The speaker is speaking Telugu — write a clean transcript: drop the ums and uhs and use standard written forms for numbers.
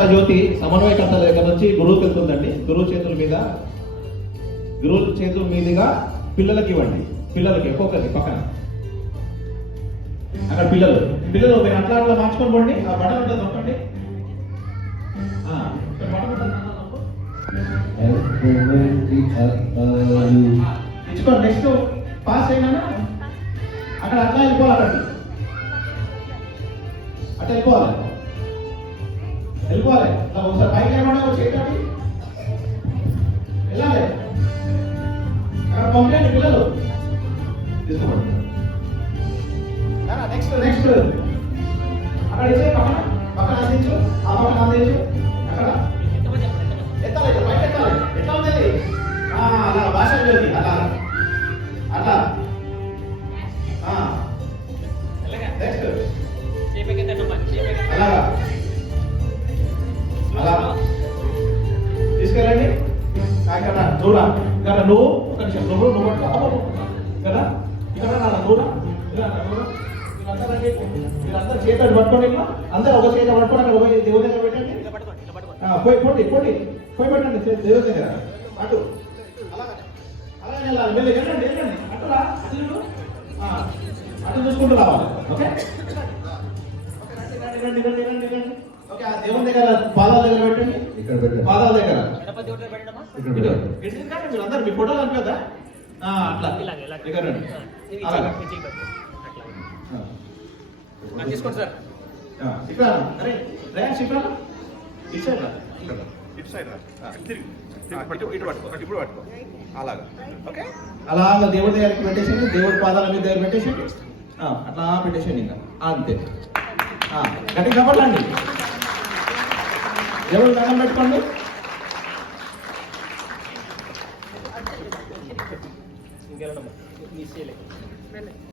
ఆశాజ్యోతి సమన్వయకర్త దగ్గర నుంచి గురువుకి వెళ్తుందండి. గురువు చేతుల మీదుగా పిల్లలకి ఇవ్వండి. పిల్లలకి ఒక్కొక్కరికి పక్కన అక్కడ పిల్లలు మీరు అట్లా అట్లా మార్చుకొని పోండి. ఆ బటన్ ఉంటుంది నొక్కండి. ఇచ్చుకోండి. నెక్స్ట్ పాస్ అయినా అక్కడ అట్లా వెళ్ళిపోవాలి. అట్లా వెళ్ళిపోవాలి. అట్లా ఒకసారి పైకి ఏమన్నా చేయటండి వెళ్ళాలి. అక్కడ పంపించండి పిల్లలు తీసుకోండి. నెక్స్ట్ అక్కడ ఇచ్చే పక్కన అందించు. ఆ పక్కన అందించు. అక్కడ ఎత్తాలి. పైకి ఎత్తాలి. ఎట్లా ఉంది అలా భాష అలా అట్లా. నెక్స్ట్ అలాగా అలా తీసుకెళ్ళండి. ఇక్కడ దూరా ఇక్కడ నువ్వు ఒక నిమిషం నువ్వు కదా ఇక్కడ దూరా మీరందరూ చేతులు పట్టుకోండి. అందరూ ఒక చేత పట్టుకొని అక్కడ పోయి దేవుడి దగ్గర పెట్టండి. పోయి పెట్టండి దేవుడి దగ్గర. అటు అలాగే వెళ్ళాలి. వెళ్ళండి అటురా అటు చూసుకుంటూ రావాలి. ఓకే రండి. ఓకే ఆ దేవుని దగ్గర పాదాల దగ్గర పెట్టండి. ఇక్కడ పెట్టండి. పాదాల దగ్గర మీరు అందరు మీ ఫోటోలు అనిపిదా అట్లా ఇక్కడ రండి. తీసుకోండి సార్. ఇక్కడ అరే రేయాన్స్ ఇక్కడ ఇటు సైడ్ ఇప్పుడు పట్టుకో అలాగా. ఓకే అలాగా దేవుడి దగ్గరికి పెట్టేసేయండి. దేవుడి పాదాల మీద దగ్గర పెట్టేసేయండి. అట్లా పెట్టేసేయండి. ఇంకా అంతే. గట్టిగా కప్పట్లండి. దేవుడు దండం పెట్టుకోండి.